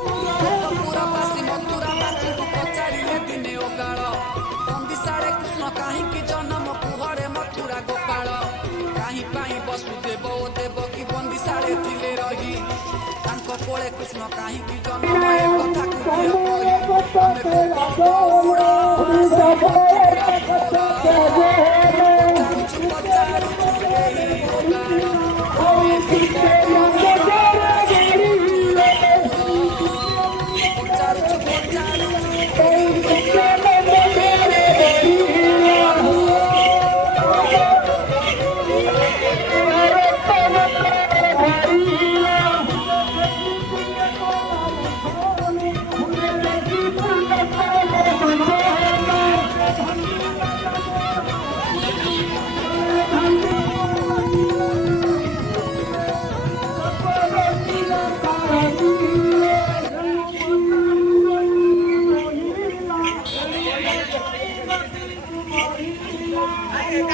ପୁରବାସୀ ମଥୁରାବାସୀଙ୍କୁ ପଚାରିଲେ ଦିନେ ଓକାଳ ବନ୍ଦିଶାଳେ କୃଷ୍ଣ କାହିଁକି ଜନ୍ମ କୁହରେ ମଥୁରା ଗୋପାଳ କାହିଁ ପାଇଁ ବସୁଦେବ ଓ ଦେବକୀ ବନ୍ଦିଶାଳେ ଥିଲେ ରହି ତାଙ୍କ କୋଳେ କୃଷ୍ଣ କାହିଁକି ଜନ୍ମ ଏ କଥାକୁ ଦିଅ କହି ଆମେ ଗୌଡ଼ ପଚାରୁଛୁ ଏହି ଓକାଳ ଆମେ Ayo,